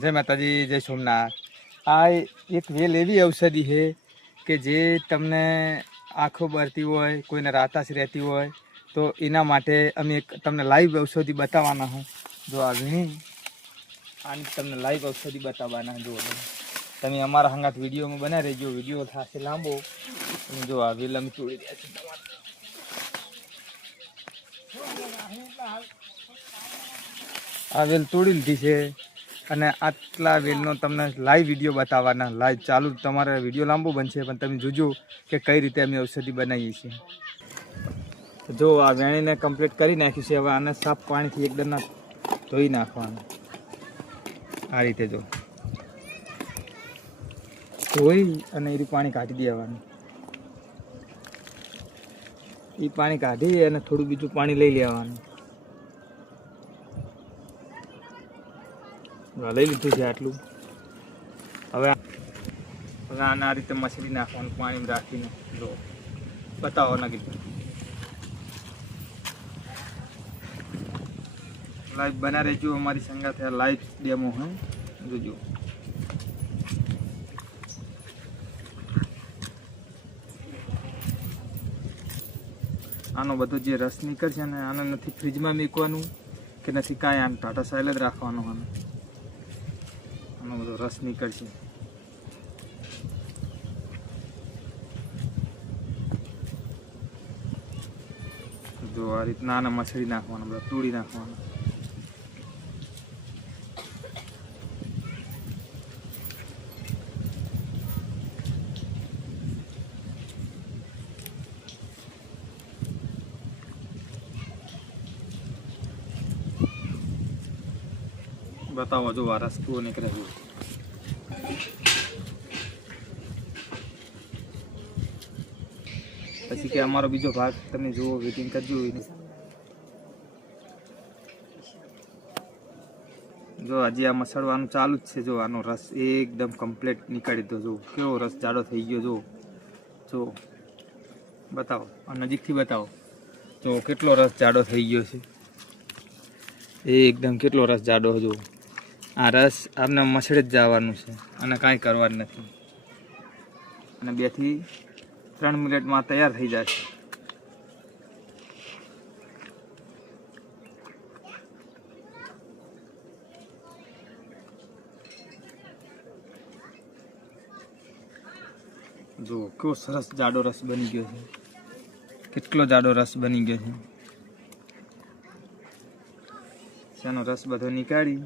જય માતાજી, જય સોમનાથ। આ એક વેલ એવી ઔષધિ છે કે જે તમને આંખો બળતી હોય, કોઈને રાતાશ રહેતી હોય તો એના માટે અમે એક તમને લાઈવ ઔષધિ બતાવવાના હું। જો આ વીણી આની તમને લાઈવ ઔષધિ બતાવવાના। જો તમે અમારા હંગાત વિડીયોમાં બના રહેજો, વિડીયો થશે લાંબો। જો આ વેલ અમે તોડી રહ્યા છે તમારે। આ વેલ તોડી લીધી છે અને આટલા વેલનો તમને લાઈવ વિડીયો બતાવવાના। લાઈવ ચાલુ તમારે વિડીયો લાંબો બનશે પણ તમે જોજો કે કઈ રીતે અમે ઔષધિ બનાવીએ છીએ। જો આ વેણીને કમ્પ્લીટ કરી નાખ્યું છે। હવે આને સાફ પાણીથી એકદમ ધોઈ નાખવાનું। આ રીતે જો ધોઈ અને એનું પાણી કાઢી દેવાનું। એ પાણી કાઢી અને થોડું બીજું પાણી લઈ લેવાનું। લઈ લીધું છે આટલું। હવે આને આ રીતે મસળી નાખવાનું પાણીમાં રાખીને। જો બતાવો નાખી લાઈવ બના રહેજો અમારી સંગાથે। લાઈવ ડેમો હે, જોજો। આનો બધો જે રસ નીકળશે ને આને નથી ફ્રીજમાં મૂકવાનું કે નથી કાંઈ, આને ટાટા સાઈલ જ રાખવાનો। આનો બધો રસ નીકળશે। જો આ રીતના આને મસળી નાખવાનું, બધા તોડી નાખવાનું। બતાવો જો આ રસ કેવો નીકળે છે। પછી કે અમારો બીજો ભાગ તમે જુઓ, વેટિંગ કરજો। જો હજી આ મસળવાનું ચાલુ જ છે। જો આનો રસ એકદમ કમ્પ્લીટ નીકાળી દો। જો કેવો રસ જાડો થઈ ગયો। જો બતાવો, આ નજીકથી બતાવો। જો કેટલો રસ જાડો થઈ ગયો છે, એકદમ કેટલો રસ જાડો। જો આ રસ આપને મસળે જ જવાનું છે અને કાંઈ કરવાનું નથી અને 2 થી 3 મિનિટમાં તૈયાર થઈ જશે। જો કેવો સરસ જાડો રસ બની ગયો છે, કેટલો જાડો રસ બની ગયો છે। તેનો રસ બધો નીકાળી